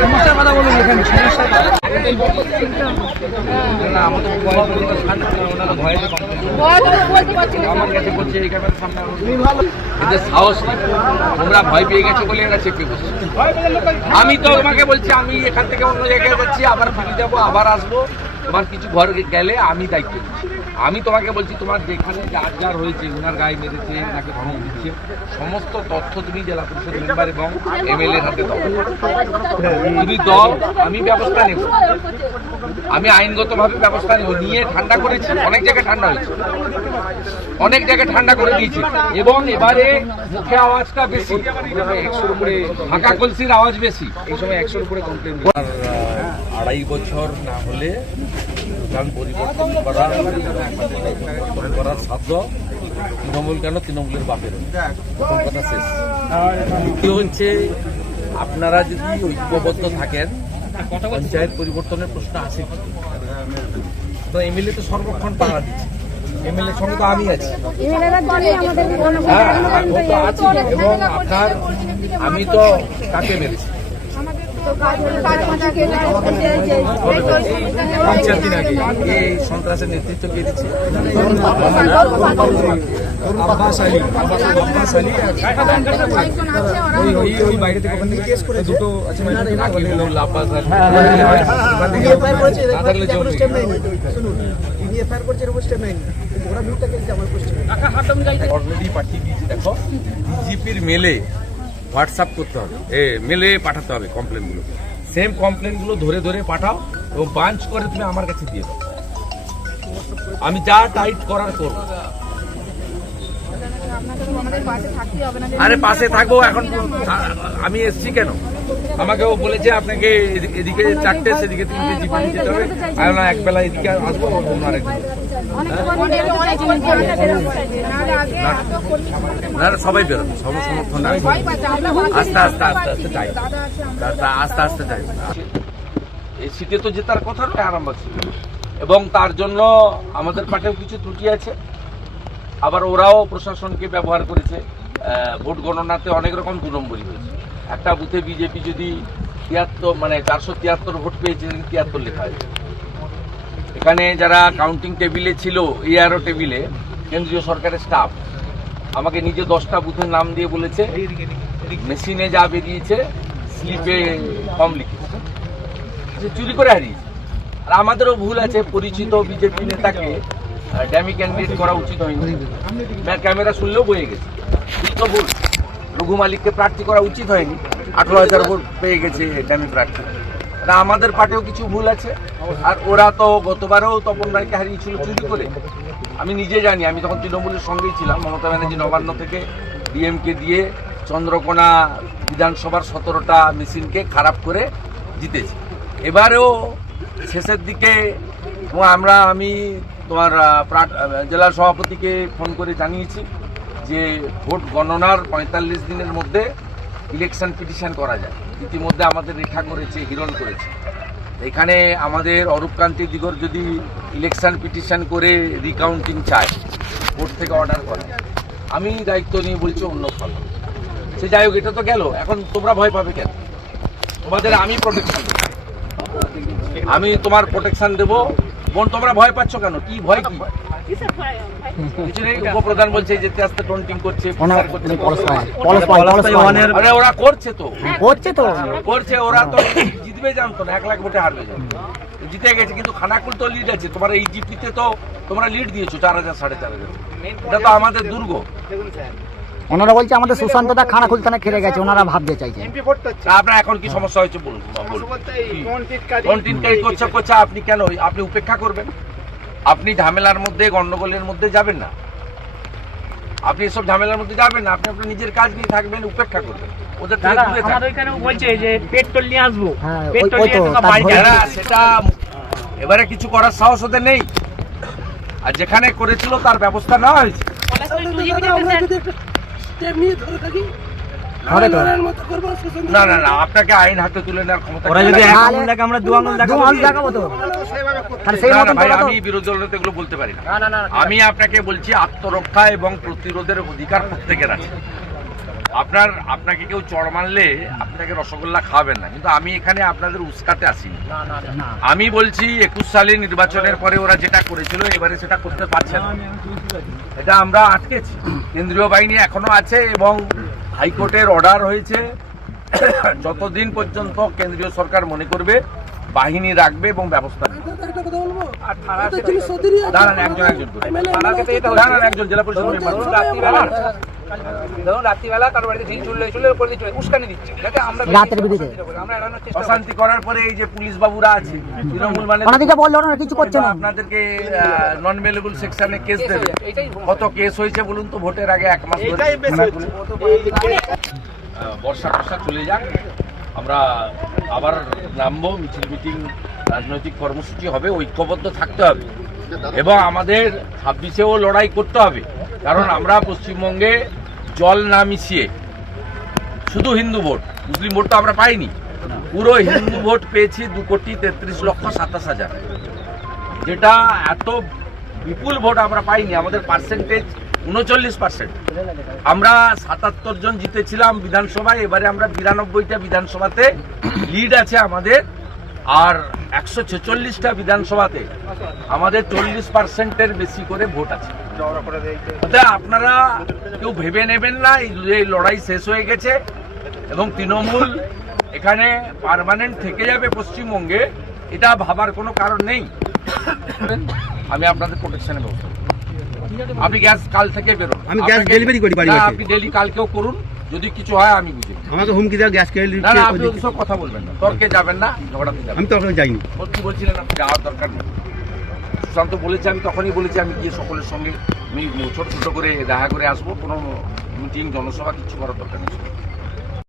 সমস্যার কথা বলুন এখানে সাহস ভয় পেয়ে গেছো বলে আমি তো তোমাকে বলছি, আমি এখান থেকে অন্য জায়গায় যাচ্ছি, আবার ফিরে যাব, আবার আসব। তোমার কিছু ঘর গেলে আমি দায়িত্ব নিচ্ছি। আমি তোমাকে বলছি, তোমার যেখানে যার যার হয়েছে উনার গায়ে মেরেছে নাকি ধমক দিচ্ছে, সমস্ত তথ্য তুমি জেলা পরিষদ মেম্বার এবং এমএলএ এর হাতে দাও। তুমি দাও আমি ব্যবস্থা নেব। আমি আইনগতভাবে ব্যবস্থা নেব। নিয়ে ঠান্ডা করেছি, অনেক জায়গায় ঠান্ডা হয়েছে। অনেক জায়গায় ঠান্ডা করে দিয়েছে। এবং এবারে মুখে আওয়াজটা বেশি। একশোর উপরে ফাঁকা কলসির আওয়াজ বেশি। এই সময় একশোর উপরে কমপ্লেন আড়াই বছর না হলে গান পরিবর্তন করা পরিবর্তন করার সাধ্য তৃণমূল কেন? তৃণমূলের বাপের। কথা শেষ। কি হচ্ছে আপনারা যদি ঐক্যবদ্ধ থাকেন পঞ্চায়েত পরিবর্তনের প্রশ্ন আসে তো এমএলএ তো সর্বক্ষণ পাহারা দিচ্ছে। এমএলএ সঙ্গে তো আমি আছি হ্যাঁ এখন তো আছি এবং আপনার আমি তো কাকে মেরেছি পঞ্চায়েত দিন আগে এই সন্ত্রাসের নেতৃত্ব কে দিচ্ছে আব্বাস আলী আব্বাস আব্বাস আলী ওই ওই ওই বাইরে থেকে ওখান থেকে কেস করে দুটো আছে আব্বাস আলী। আদালতে জমা অলরেডি পাঠিয়ে দিয়েছি দেখো। বিজেপির মেলে হোয়াটসঅ্যাপ করতে হবে। এ মেলে পাঠাতে হবে কমপ্লেনগুলো সেম কমপ্লেনগুলো ধরে ধরে পাঠাও এবং বাঞ্চ করে তুমি আমার কাছে দিয়ে দাও। আমি যা টাইট করার করব। আরে পাশে থাকব এখন আমি এসছি কেন? আমাকেও বলেছে আপনাকে এদিকে- এদিকে চারটে সেদিকে তিনটে জিপে নিয়ে যেতে হবে। আমি না একবেলা এদিকে আসব অন্য আরেকদিন না না, সবাই বেরোবে সব সমর্থন আস্তে আস্তে আস্তে আস্তে যাই আস্তে আস্তে যাই। এই সিটে তো জেতার কথা নয় আরামবাগ সিটে এবং তার জন্য আমাদের পার্টিও কিছু ত্রুটি আছে। আবার ওরাও প্রশাসনকে ব্যবহার করেছে। ভোট গণনাতে অনেক রকম দু নম্বরই হয়েছে। একটা বুথে বিজেপি যদি তিয়াত্তর মানে চারশো তিয়াত্তর ভোট পেয়েছে তিয়াত্তর লেখা হয়েছে। এখানে যারা কাউন্টিং টেবিলে ছিল এআরও টেবিলে কেন্দ্রীয় সরকারের স্টাফ আমাকে নিজে দশটা বুথের নাম দিয়ে বলেছে মেশিনে যা বেরিয়েছে স্লিপে কম লিখেছে। চুরি করে হারিয়েছে। আর আমাদেরও ভুল আছে, পরিচিত বিজেপি নেতাকে ড্যামি ক্যান্ডিডেট করা উচিত হয়নি। ক্যামেরা শুনলেও বয়ে গেছে। তো ভুল। রঘু মালিককে প্রার্থী করা উচিত হয়নি। আঠারো হাজার ভোট পেয়ে গেছে ড্যামি প্রার্থী। তা আমাদের পার্টিও কিছু ভুল আছে। আর ওরা তো গতবারও তপন রায়কে হারিয়েছিল চুরি করে। আমি নিজে জানি, আমি তখন তৃণমূলের সঙ্গেই ছিলাম, মমতা ব্যানার্জি নবান্ন থেকে ডিএমকে দিয়ে চন্দ্রকোনা বিধানসভার সতেরোটা মেশিনকে খারাপ করে জিতেছে। এবারেও শেষের দিকে আমরা, আমি তোমার জেলা সভাপতিকে ফোন করে জানিয়েছি যে ভোট গণনার পঁয়তাল্লিশ দিনের মধ্যে ইলেকশন পিটিশন করা যায়। ইতিমধ্যে আমাদের রেখা করেছে, হিরণ করেছে। এখানে আমাদের অরূপকান্তি দিগর যদি ইলেকশন পিটিশন করে রিকাউন্টিং চায় কোর্ট থেকে অর্ডার করে, আমি দায়িত্ব নিয়ে বলছি অন্য ফল সে যাই হোক, এটা তো গেল। এখন তোমরা ভয় পাবে কেন? তোমাদের আমি প্রোটেকশন দেবো। আমি তোমার প্রোটেকশন দেবো। বোন, তোমরা ভয় পাচ্ছ কেন? কি ভয় কি? উপপ্রধান বলছে যেতে আসতে টন্টিং করছে আরে ওরা করছে তো। হচ্ছে তো। করছে ওরা তো জিতবে জানতো না এক লাখ ভোটে হারবে জানতো জিতে গেছে কিন্তু খানাকুল তো লিড আছে। তোমার এই জিপিতে তো তোমরা লিড দিয়েছ চার হাজার সাড়ে চার হাজার। এটা তো আমাদের দুর্গ। ওনারা বলছে আমাদের সুশান্ত দা খানা খুলতানে খেলে গেছে ওনারা ভাবতে চাইছে। আপনার এখন কি সমস্যা হয়েছে বলুন বলুন। করছে করছে আপনি কেন আপনি উপেক্ষা করবেন? আপনি ঝামেলার মধ্যে গন্ডগোলের মধ্যে যাবেন না। আপনি এসব ঝামেলার মধ্যে যাবেন না আপনি আপনার নিজের কাজ নিয়ে থাকবেন উপেক্ষা করবেন। ওদের থেকে দূরে থাকবেন। বলছে যে পেট্রোল নিয়ে আসব। হ্যাঁ, পেট্রোল নিয়ে সেটা এবারে কিছু করার সাহস ওদের নেই। আর যেখানে করেছিল তার ব্যবস্থা নেওয়া হয়েছে। না না না আপনাকে আইন হাতে তুলে নেওয়ার ক্ষমতা ওরা যদি আমরা দু আঙুল দেখাবো আঙুল দেখাবো তো। আমি বিরোধী দলের এগুলো বলতে পারি না। আমি আপনাকে বলছি আত্মরক্ষা এবং প্রতিরোধের অধিকার প্রত্যেকের আছে। আপনার আপনাকে কেউ চড় মারলে আপনাকে রসগোল্লা খাওয়াবেন না কিন্তু আমি এখানে আপনাদের উস্কাতে আসিনি। আমি বলছি একুশ সালে নির্বাচনের পরে ওরা যেটা করেছিল এবারে সেটা করতে পারছে না। এটা আমরা আটকেছি। কেন্দ্রীয় বাহিনী এখনও আছে এবং হাইকোর্টের অর্ডার হয়েছে। যতদিন পর্যন্ত কেন্দ্রীয় সরকার মনে করবে বাহিনী রাখবে এবং ব্যবস্থা দাঁড়ান একজন একজন দাঁড়ান একজন জেলা পরিষদ ধরুন রাত্রিবেলা কারও বাড়িতে ঢিল চুল্লে চুল্লে করে দিচ্ছে উস্কানি দিচ্ছে। যাতে আমরা রাতের বিরুদ্ধে। আমরা এড়ানোর চেষ্টা অশান্তি করার পরে এই যে পুলিশ বাবুরা আছে তৃণমূল মানে ওনাদিকে বলল ওনারা কিছু করছে না। আপনাদেরকে নন ভেলেবল সেকশনে কেস দেবে। কত কেস হয়েছে বলুন তো ভোটের আগে এক মাস ধরে বর্ষা টর্ষা চলে যাক। আমরা আবার নামবো মিছিল মিটিং রাজনৈতিক কর্মসূচি হবে ঐক্যবদ্ধ থাকতে হবে। এবং আমাদের ছাব্বিশেও লড়াই করতে হবে। কারণ আমরা পশ্চিমবঙ্গে জল না মিশিয়ে শুধু হিন্দু ভোট মুসলিম ভোট তো আমরা পাইনি। পুরো হিন্দু ভোট পেয়েছি দু কোটি তেত্রিশ লক্ষ সাতাশ হাজার। যেটা এত বিপুল ভোট আমরা পাইনি আমাদের পার্সেন্টেজ উনচল্লিশ পার্সেন্ট আমরা সাতাত্তর জন জিতেছিলাম বিধানসভায়, এবারে আমরা বিরানব্বইটা বিধানসভাতে লিড আছে আমাদের, আর একশো ছেচল্লিশটা বিধানসভাতে আমাদের চল্লিশ পার্সেন্টের বেশি করে ভোট আছে। আপনারা কেউ ভেবে নেবেন না, এই লড়াই শেষ হয়ে গেছে এবং তৃণমূল এখানে পার্মানেন্ট থেকে যাবে পশ্চিমবঙ্গে, এটা ভাবার কোনো কারণ নেই। আমি আপনাদের প্রোটেকশনের ব্যবস্থা। আপনি গ্যাস কাল থেকে বেরোন। আমি গ্যাস ডেলিভারি করি বাড়ি না, আপনি ডেলি কালকেও করুন যদি কিছু হয় আমি বুঝি আমাকে হুমকি দেওয়া গ্যাস কেটে না না আপনি ওদের কথা বলবেন না। তর্কে যাবেন না ঝগড়াতে যাবেন আমি তো ওখানে যাইনি। কি বলছিলেন আপনি যাওয়ার দরকার নেই। সুশান্ত বলেছে আমি তখনই বলেছি আমি গিয়ে সকলের সঙ্গে আমি ছোট ছোট করে দেখা করে আসব কোনো মিটিং জনসভা কিছু করার দরকার নেই।